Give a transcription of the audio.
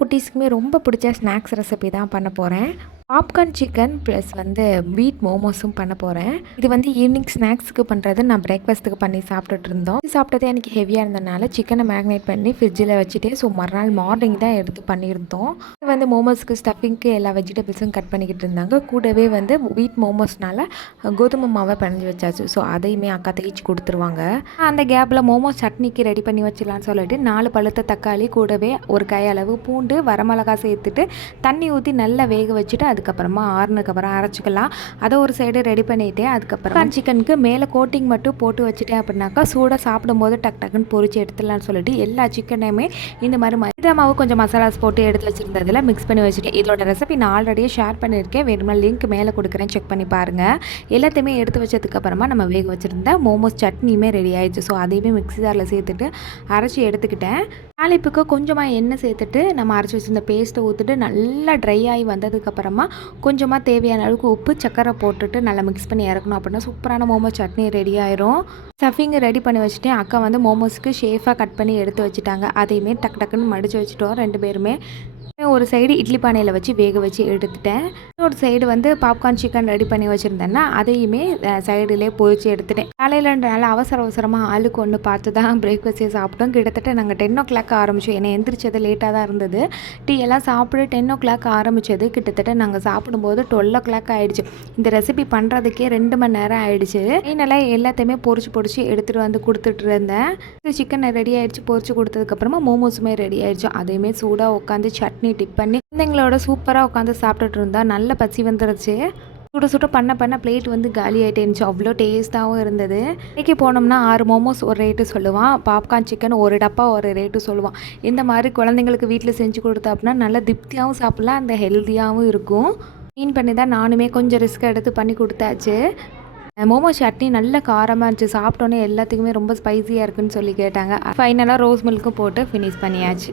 குட்டீஸ்க்குமே ரொம்ப பிடிச்ச snacks recipe தான் பண்ண போகிறேன். பாப்கார்ன் சிக்கன் ப்ளஸ் வீட் மோமோஸும் பண்ண போகிறேன். இது ஈவினிங் ஸ்நாக்ஸுக்கு பண்ணுறது. நான் பிரேக்ஃபாஸ்ட்டுக்கு பண்ணி சாப்பிட்டுட்டு இருந்தோம். சாப்பிட்டதே எனக்கு ஹெவியாக இருந்தனால சிக்கனை மேக்னேட் பண்ணி ஃப்ரிட்ஜில் வச்சுட்டு மறுநாள் மார்னிங் தான் எடுத்து பண்ணியிருந்தோம். மோமோஸ்க்கு ஸ்டஃபிங்க்கு எல்லா வெஜிடபிள்ஸும் கட் பண்ணிக்கிட்டு இருந்தாங்க. கூடவே வீட் மோமோஸ்னால கோதுமை மாவை பிணைஞ்சி வச்சாச்சு. அதையுமே அக்கா தேய்ச்சி கொடுத்துருவாங்க. அந்த கேப்பில் மோமோஸ் சட்னிக்கு ரெடி பண்ணி வச்சிடலான்னு சொல்லிட்டு 4 பழுத்த தக்காளி கூடவே ஒரு கையளவு பூண்டு வரமிளகா சேர்த்துட்டு தண்ணி ஊற்றி நல்லா வேக வச்சுட்டு அதுக்கப்புறமா ஆறுனதுக்கப்புறம் அரைச்சிக்கலாம். அதை ஒரு சைடு ரெடி பண்ணிவிட்டு அதுக்கப்புறம் சிக்கனுக்கு மேலே கோட்டிங் மட்டும் போட்டு வச்சுட்டேன் அப்படின்னாக்கா சூடாக சாப்பிடும்போது டக்குன்னு பொரிச்சு எடுத்துடலான்னு சொல்லிட்டு எல்லா சிக்கனையுமே இந்த மாதிரி மைதா மாவு கொஞ்சம் மசாலாஸ் போட்டு எடுத்து வச்சுருந்ததில் மிக்ஸ் பண்ணி வச்சுட்டேன். இதோட ரெசிபி நான் ஆல்ரெடியே ஷேர் பண்ணியிருக்கேன். வேணுமா லிங்க் மேலே கொடுக்குறேன், செக் பண்ணி பாருங்கள். எல்லாத்தையுமே எடுத்து வச்சதுக்கப்புறமா நம்ம வேக வச்சுருந்த மோமோஸ் சட்னியுமே ரெடி ஆயிடுச்சு. அதையுமே மிக்ஸி ஜாரில் சேர்த்துட்டு அரைச்சி எடுத்துக்கிட்டேன். தாளிப்புக்கு கொஞ்சமாக எண்ணெய் சேர்த்துட்டு நம்ம அரைச்சி வச்சுருந்த பேஸ்ட்டை ஊற்றிட்டு நல்லா ட்ரை ஆகி வந்ததுக்கப்புறமா கொஞ்சமாக தேவையான அளவுக்கு உப்பு சக்கரை போட்டுட்டு நல்லா மிக்ஸ் பண்ணி இறக்கணும். அப்படின்னா சூப்பரான மோமோஸ் சட்னி ரெடி ஆயிரும். ஸ்டஃபிங் ரெடி பண்ணி வச்சுட்டேன். அக்கா மோமோஸ்க்கு ஷேஃபாக கட் பண்ணி எடுத்து வச்சுட்டாங்க. அதையுமே டக்குன்னு மடித்து வச்சுட்டோம். 2 பேருமே ஒரு சைடு இட்லி பானையில் வச்சு வேக வச்சு எடுத்துட்டேன். ஒரு சைடு பாப்கார்ன் சிக்கன் ரெடி பண்ணி வச்சுருந்தேன்னா அதையுமே சைடுலேயே பொரிச்சு எடுத்துட்டேன். காலையில் நல்லா அவசரமாக ஆளுக்கு ஒன்று பார்த்து தான் பிரேக்ஃபாஸ்ட்டே சாப்பிட்டோம். கிட்டத்தட்ட நாங்கள் 10 o'clock ஆரம்பித்தோம். ஏன்னா எந்திரிச்சது லேட்டாக தான் இருந்தது. டீ எல்லாம் சாப்பிட்டு 10 o'clock ஆரம்பித்தது. கிட்டத்தட்ட நாங்கள் சாப்பிடும்போது 12 o'clock ஆகிடுச்சு. இந்த ரெசிபி பண்ணுறதுக்கே 2 மணி நேரம் ஆகிடுச்சு. ஃபைனலாக எல்லாத்தையுமே பொரிச்சு எடுத்துகிட்டு கொடுத்துட்டு இருந்தேன். சிக்கன் ரெடி ஆகிடுச்சு. பொரிச்சு கொடுத்ததுக்கப்புறமா மோமோஸுமே ரெடி ஆகிடுச்சு. அதையுமே சூடாக உட்காந்து சட்னி டிப் பண்ணி குழந்தைங்களோட சூப்பராக உட்காந்து சாப்பிட்டுட்டு இருந்தா. நல்ல பசி வந்துருச்சு. சுட பண்ண பிளேட் காலி ஆகிட்டே இருந்துச்சு. அவ்வளோ டேஸ்ட்டாகவும் இருந்தது. இன்றைக்கி போனோம்னா 6 மோமோஸ் ஒரு ரேட்டு சொல்லுவான். பாப்கார்ன் சிக்கன் ஒரு டப்பா ஒரு ரேட்டு சொல்லுவான். இந்த மாதிரி குழந்தைங்களுக்கு வீட்டில் செஞ்சு கொடுத்தா அப்படின்னா நல்ல திருப்தியாகவும் சாப்பிட்லாம், அந்த ஹெல்த்தியாகவும் இருக்கும். க்ளீன் பண்ணி தான் நானுமே கொஞ்சம் ரிஸ்க் எடுத்து பண்ணி கொடுத்தாச்சு. மோமோ சட்னி நல்ல காரமாக இருந்துச்சு. சாப்பிட்டோன்னே எல்லாத்துக்குமே ரொம்ப ஸ்பைஸியாக இருக்குன்னு சொல்லி கேட்டாங்க. ஃபைனலாக ரோஸ் மில்க்கும் போட்டு ஃபினிஷ் பண்ணியாச்சு.